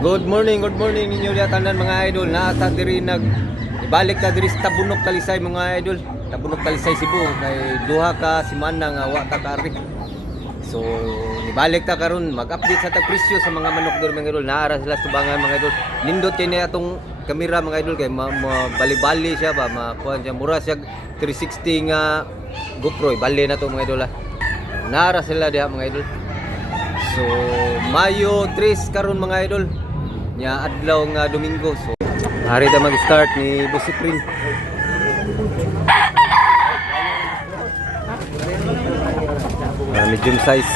Good morning ninyo tanan mga idol. Naata diri ibalik ta diri sa Tabunok Talisay mga idol. Tabunok Talisay Cebu kay duha ka semana nga wa ta kari. So nibalik ta karon mag-update sa tag presyo sa mga manok diri mga idol. Naara sila subangan mga idol. Nindot kay ni atong kamera mga idol kay bali-bali siya ba makuan siya mura siya 360 nga GoPro bali na to mga idol. Naara sila diha mga idol. So Mayo 3 karon mga idol nya adlaw nga Domingo. So hari ta mag-start ni Busiprin. Medium size.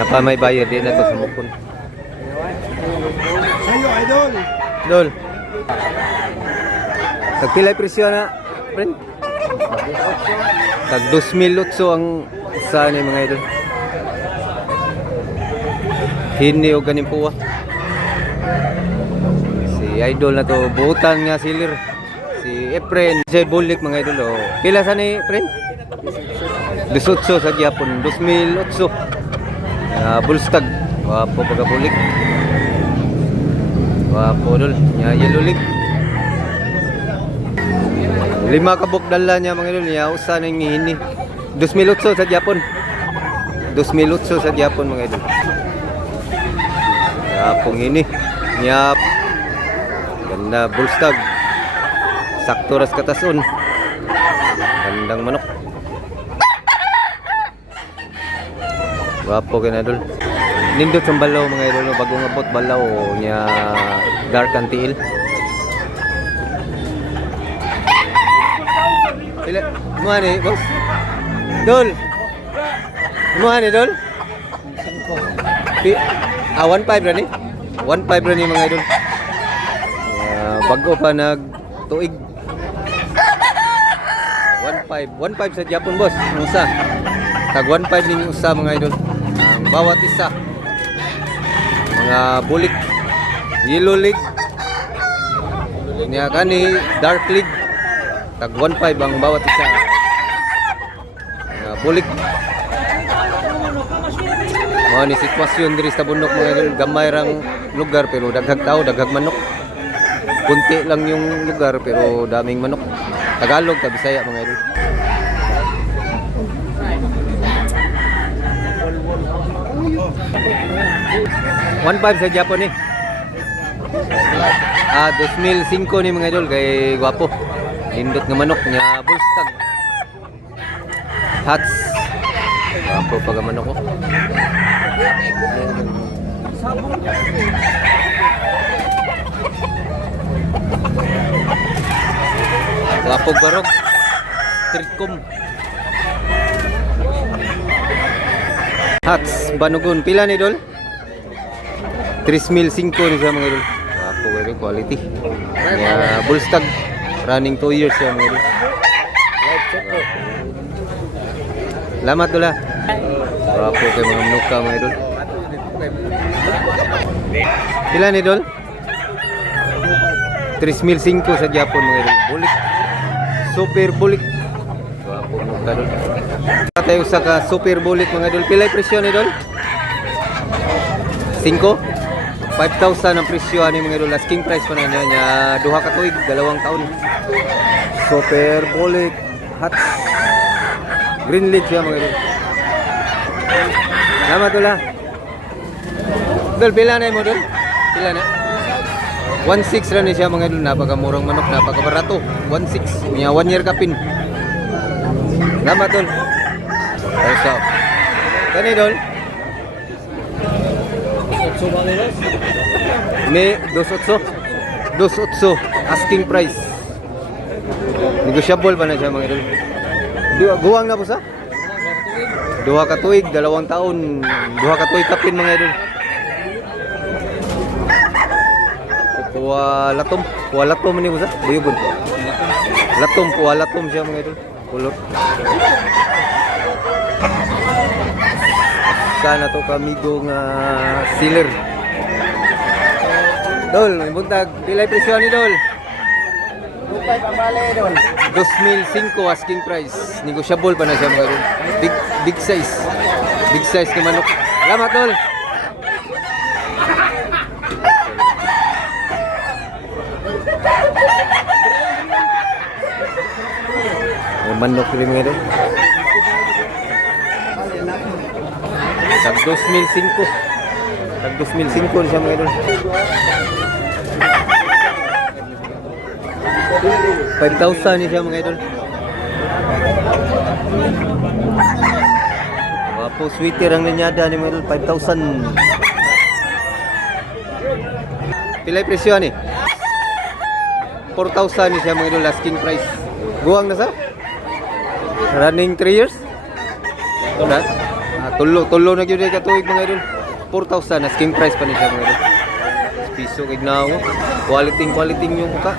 Napa may bayar din na to sa mukon. Sayo idol. Dol. Tagpilay presyo na, friend? Tag 2,800 ang isa ni mga idol. Hindi o ganin po si idol na to buutan nga silir si Efren si Bulik mga idol. Pila sa ni friend? 18 sa Japon 2,800 Bulstag wapo pagabulik wapo dol nya yellow leg 5 kabuk dala niya mga idol niya usa ning hini 2,800 sa Japon 2,800 sa Japon mga idol. Yapong ini niya ganda bulstag sakto ras katason gandang manok wapo kay idol nindot sa balaw mga idol bagong abot balaw niya dark antiil pila mo ani boss dol mo ani dol 1.5 ra ni 1.5 ra ni mga idol. Bago pa nagtuig 1.5 sa Japon boss ang usa tag 1.5 ning usa mga idol ang bawat isa mga bulik yellow leg niya kani dark leg tag 1.5 ang bawat isa mga bulik. Mao ni sitwasyon diri sa bundok mga idol gamay rang lugar pero daghag tao daghag manok. Kunti lang yung lugar pero daming manok. Tagalog ta Bisaya mga idol. $1.5 sa Japon eh. 2,500 ni mga idol kay gwapo. Lindot nga manok nya bulstag. Hats. Gwapo pag manok ko. Wapog barog Streetcom Hats Banugon pila ni dol 3,500 ni siya mga idol. Wapog barog quality bulstag running 2 years siya mga idol. Salamat dola. Wapog kay mga manuka mga idol. Pila ni dol 3,500 sa Japon mga idol. Bulik. Super bulik. Wapo mo ka dol. Tayo sa ka super bulik mga idol. Pila presyo ni dol? 5? 5,000 ang presyo ani mga idol. Asking price pa na niya. Duha ka tuig, 2 taon. Super bulik. Hats. Green lead siya mga idol. Salamat dol ha. Dol, pila na mo dol? Pila na? 1.6 lang siya mga idol. Napakamurang manok, napakabarato 1.6, niya 1 year kapin. Salamat dol. Also kani dol may 2.8 asking price. Negotiable pa na siya mga idol. Guwang na po sa? Duha ka tuig, 2 taon. Duha ka tuig kapin mga idol. Walatom ni mo sa buyugon. Walatom siya mga idol. Kulot. Sana to kamigo nga sealer. Dol, buntag pilay presyo ni dol. Bukay pamali dol. 2,500 asking price. Negotiable pa na siya mga idol. Big size. Big size ni manok. Salamat tol. May manok rin mga idol. Tag 2,500. Tag 2,500 siya mga idol. 5,000 ni siya mga idol. Wapo sweeter ang nanyada ni mga idol. 5,000. Pilay presyo ni? 4,000 ni siya mga idol. Asking price. Guwang na sa? Running 3 years? Na? Tulo na gyud ka tuig mga idol. 4,000 asking price pa ni siya mga idol. Piso kay gnaw. Quality yung muka.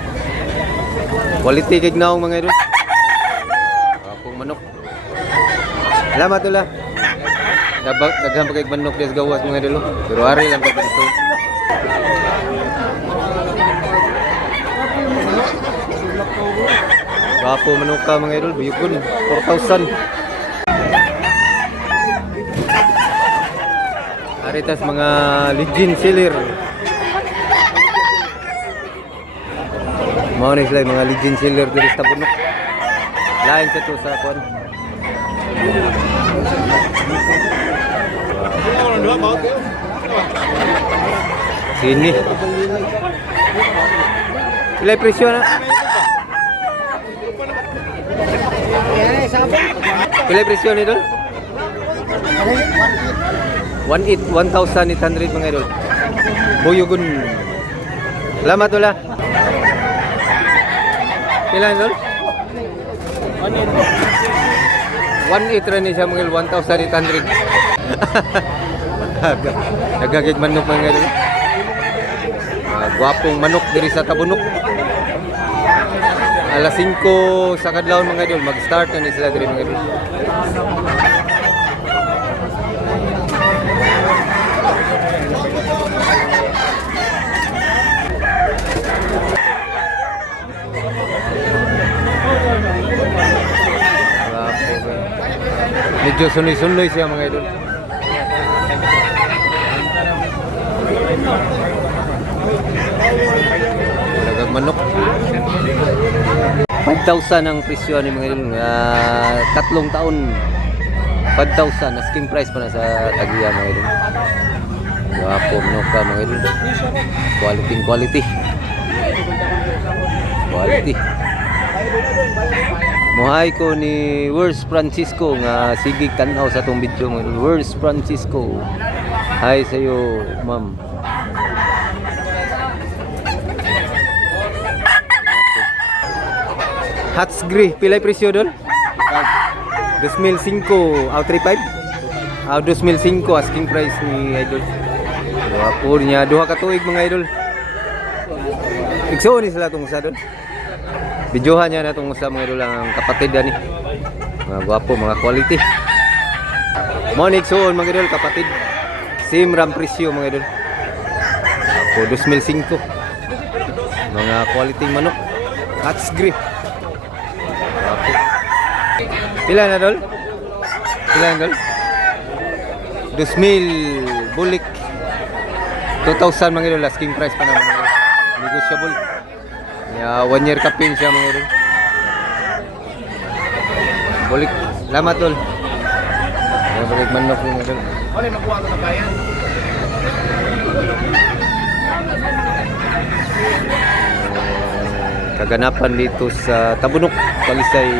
Quality kay gnaw mga idol. Apong manok. Salamat tula. Daghang pa kay manok des gawas mga idol. Pero ari lang ka dito. Wapo manok ka mga idol, buyukon 4,000. Aritas mga legend seller. Mao ni sila mga legend seller diri sa Tabunok. Lain sa to sa kuan. Sini. Ilay presyo na. Pilay presyo ni idol? 1,800 mga idol. Buyugon. Salamat tula. Pila idol? 1,800 rin siya mga idol. 1,800. Nagagig manok mga idol. Gwapong manok diri sa Tabunok. Alas 5 sa kadlawon mga idol, mag-start na ni sila diri mga idol. Medyo sunoy-sunoy siya mga idol. Dagang manok. 5,000 ang presyo ni mga idol. 3 taon. 5,000 asking price pa na sa Tagiya mga idol. Wapo manok ka mga idol. Quality. Muhay ko ni Wers Francisco nga sigig tanaw sa tong video mga idol. Wers Francisco. Hi sa iyo, ma'am. Hats Gray, pilay presyo doon? 2,500, 3,500? 2,500 asking price ni idol. Wapo niya, duha ka tuig mga idol. Igsuon ni sila itong usa doon. Videohan niya na itong usa mga idol ang kapatid ni. Mga gwapo, mga quality. Mo igsuon mga idol, kapatid. Same ram presyo mga idol. Wapo, 2,500. Mga quality manok. Hats Gray. Pila na dol? 2,000 bulik. 2,000 mga idol, asking price pa naman. Negotiable. 1 year kapin siya mga idol. Bulik. Salamat dol. Balik manok mga idol. Ano yung makuha ko na bayan? Kaganapan dito sa Tabunok, Talisay,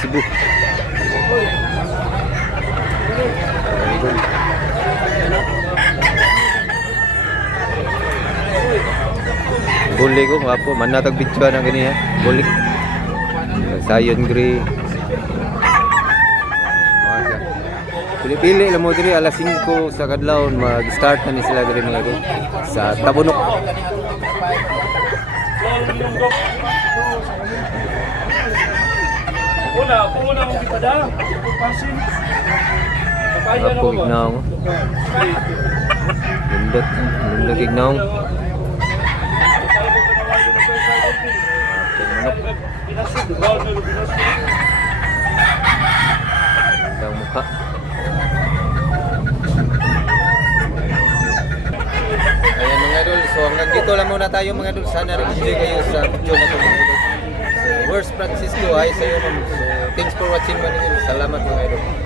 Cebu. Buli ko nga po, manatag video na ganyan. Bulik. Sayon Gray. Pili-pili lang mo diri alas 5 sa kadlawon mag-start na ni sila diri mga idol sa Tabunok. Una mo kita da. Pasin. Ako ignaw. Lundot ignaw. Ang mukha. dito lang muna tayo mga idol. Sana nag-enjoy kayo sa video na ito mga idol. So, where's Francisco? Hi sa iyo ma'am. So, thanks for watching mga idol. Salamat mga idol.